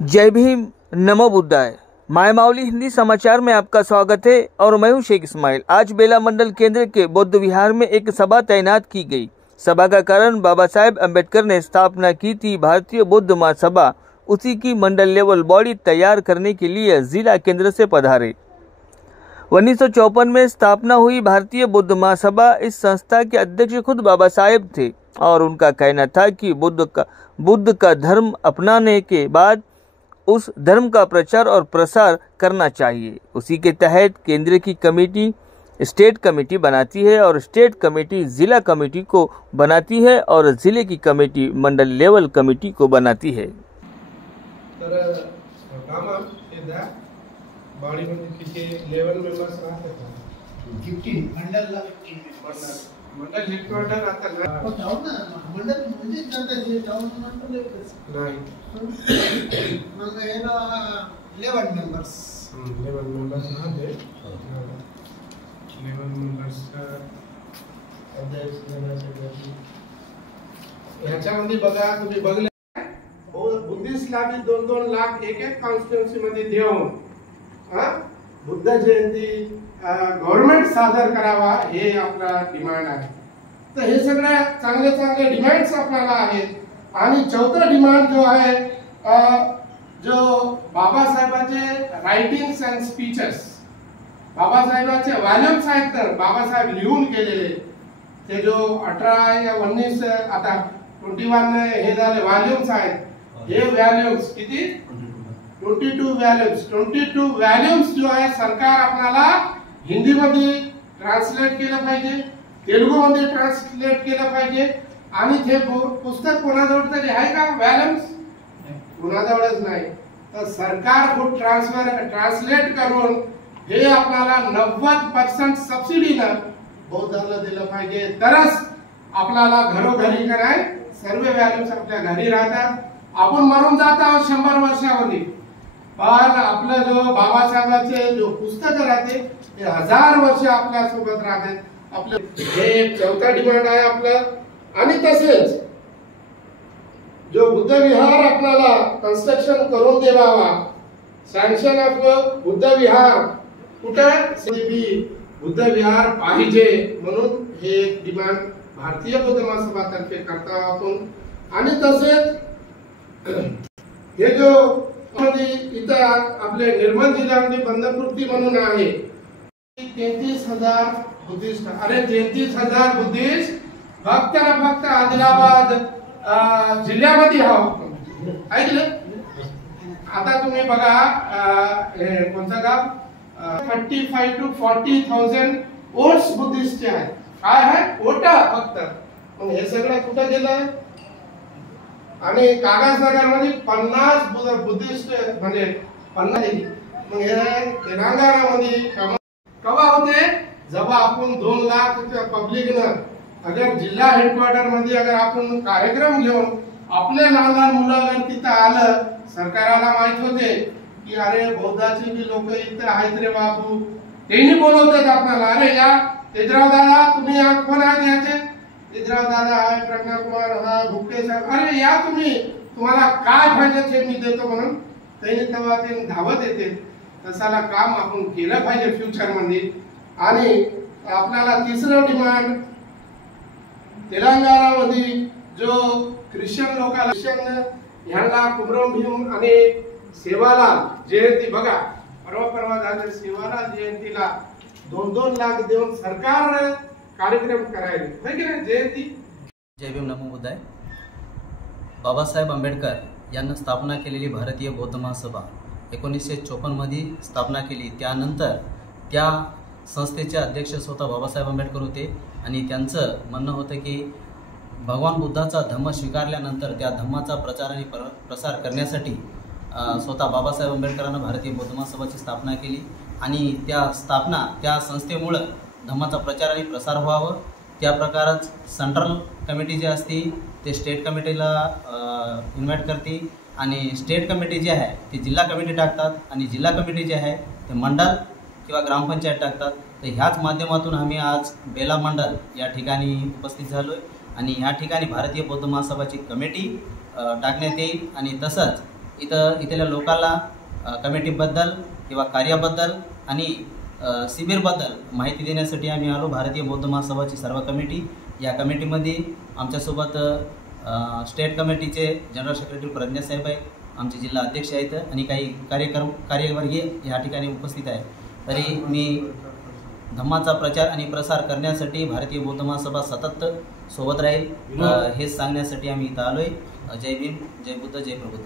जय भीम, नमो बुद्धाय। माय माउली हिंदी समाचार में आपका स्वागत है और मैं हूं शेख इस्माइल। आज बेला मंडल केंद्र के बौद्ध विहार में एक सभा तैनात की गई। सभा का कारण बाबा साहेब अम्बेडकर ने स्थापना की थी भारतीय बौद्ध महासभा, उसी की मंडल लेवल बॉडी तैयार करने के लिए जिला केंद्र से पधारे। 1954 में स्थापना हुई भारतीय बौद्ध महासभा, इस संस्था के अध्यक्ष खुद बाबा साहेब थे और उनका कहना था कि बुद्ध का धर्म अपनाने के बाद उस धर्म का प्रचार और प्रसार करना चाहिए। उसी के तहत केंद्र की कमेटी स्टेट कमेटी बनाती है और स्टेट कमेटी जिला कमेटी को बनाती है और जिले की कमेटी मंडल लेवल कमेटी को बनाती है। बॉडी मध्ये किती लेवल मेंबर्स राहतात का? 15 मंडल हेडक्वार्टर आता ना मंडल म्हणजे त्यांचे टाउन मंडल एकच नाही मग याला 11 मेंबर्स राहते 11 मेंबर्स ह्याच्यामध्ये बघा तुम्ही बघले बुद्धिस्टला बी 2-2 लाख एक कॉन्स्टिट्युएन्सी मध्ये देऊन बुद्ध जयंती गव्हर्नमेंट सादर करावा हे आपला डिमांड आहे। तर हे सगळे चांगले चांगले डिमांड्स आपल्याला आहेत। आणि चौथा डिमांड जो आहे जो बाबासाहेबांचे रायटिंग्स अँड स्पीचेस, बाबासाहेबांचे व्हॉल्यूम्स आहेत तर बाबासाहेब लिहून गेलेले ते जो 18 या 19 आता 21 हे झाले व्हॉल्यूम्स आहेत। हे व्हॉल्यूम्स किती 22 व्हॉल्यूम्स जो आहे सरकार आपल्याला हिंदी मध्ये ट्रान्सलेट केलं पाहिजे, तेलुगू मध्ये ट्रान्सलेट केलं पाहिजे। आणि ते पुस्तक कोणाजवळ तरी आहे का व्हॉल्यूम्स? कोणाजवळच नाही। तर सरकार खूप ट्रान्सलेट करून हे आपल्याला 90% सबसिडीनं बौद्धांना दिलं पाहिजे, तरच आपल्याला घरोघरी कराय सर्व व्हॉल्यूम्स आपल्या घरी राहतात। आपण मरून जात आहोत 100 वर्षामध्ये, पण आपलं जो बाबासाहेबांचे जो पुस्तक राहते ते 1000 वर्ष आपल्या सोबत राहतात। आपलं हे एक चौथा डिमांड आहे आपलं। आणि तसेच जो बुद्ध विहार आपल्याला कन्स्ट्रक्शन करून देवावा, सँक्शन ऑफ बुद्ध विहार कुठं बुद्ध विहार पाहिजे म्हणून हे एक डिमांड भारतीय बौद्ध महासभा तर्फे करता आपण। आणि तसेच हे जो इथं आपले निर्मल जिल्ह्यामध्ये बंदपूर्ती म्हणून आहे 33,000 बुद्धिस्ट। अरे 33,000 बुद्धिस्ट फक्त ना फक्त आदिलाबाद जिल्ह्यामध्ये ऐकलं। आता तुम्ही बघा कोणतं गाव 35 to 40,000 ओट्स बुद्धिस्ट आहेत। काय आहे ओटा फक्त। मग हे सगळं कुठं गेलं? आणि कागजनगर मध्ये 50 बुद्धिस्ट म्हणजे 50। मग हे तेलंगणामध्ये कवा होते जेव्हा आपण 2 लाख पब्लिकनं अगर जिल्हा हेडक्वार्टर मध्ये अगर आपण कार्यक्रम घेऊन आपले लहान लहान मुलं अगर तिथं आलं, सरकाराला माहित होते की अरे बौद्धाचे बी लोक इथं आहेत रे बाबू, त्यांनी बोलवतात आपल्याला, अरे या तेजराव दादा तुम्ही या कोण आहेत याचे? तेजराव दादा आहे, प्रज्ञा कुमार हा, भुकटे साहेब, अरे या तुम्ही, तुम्हाला काय पाहिजे ते मी देतो म्हणून त्यांनी तेव्हा ते धावत येते। तसाला काम आपण केलं पाहिजे फ्युचर मध्ये। आणि आपल्याला तिसरं डिमांड तेलंगणामध्ये जो ख्रिश्चन लोकांना ह्यांना कुमरम भीम आणि सेवालाल जयंती बघा परवा झाले, सेवालाल जयंतीला 2-2 लाख देऊन सरकार कार्यक्रम करायला पाहिजे ना जयंती। जय भीम, नमो बुद्धाय। बाबासाहेब आंबेडकर यांनी स्थापना केलेली भारतीय बौद्ध महासभा 1954 मध्ये स्थापना केली। त्यानंतर त्या संस्थेचे अध्यक्ष स्वतः बाबासाहेब आंबेडकर होते आणि त्यांचं म्हणणं होतं की भगवान बुद्धाचा धम्म स्वीकारल्यानंतर त्या धम्माचा प्रचार आणि प्रसार करण्यासाठी स्वतः बाबासाहेब आंबेडकरांनी भारतीय बौद्ध महासभाची स्थापना केली। आणि त्या संस्थेमुळं धम्माचा प्रचार आणि प्रसार व्हावं, त्या प्रकारच सेंट्रल कमिटी जी असते ते स्टेट कमिटीला इन्व्हाइट करते आणि स्टेट कमिटी जी आहे ती जिल्हा कमिटी टाकतात आणि जिल्हा कमिटी जी आहे ते मंडल किंवा ग्रामपंचायत टाकतात। तर ह्याच माध्यमातून आम्ही आज बेला मंडल या ठिकाणी उपस्थित झालो आहे आणि ह्या ठिकाणी भारतीय बौद्ध महासभाची कमिटी टाकण्यात येईल आणि तसंच इथल्या लोकांना कमिटीबद्दल किंवा कार्याबद्दल आणि शिबिरबद्दल माहिती देण्यासाठी आम्ही आलो. भारतीय बौद्ध महासभाची सर्व कमिटी, या कमिटीमध्ये आमच्यासोबत स्टेट कमिटीचे जनरल सेक्रेटरी प्रज्ञासाहेब आहेत, आमचे जिल्हा अध्यक्ष आहेत आणि काही कार्यवर्गीय या ठिकाणी उपस्थित आहे. तरी मी धम्माचा प्रचार आणि प्रसार करण्यासाठी भारतीय बौद्ध महासभा सतत सोबत राहील हेच सांगण्यासाठी आम्ही इथं आलोय. जय भीम, जय बुद्ध, जय प्रबुद्ध.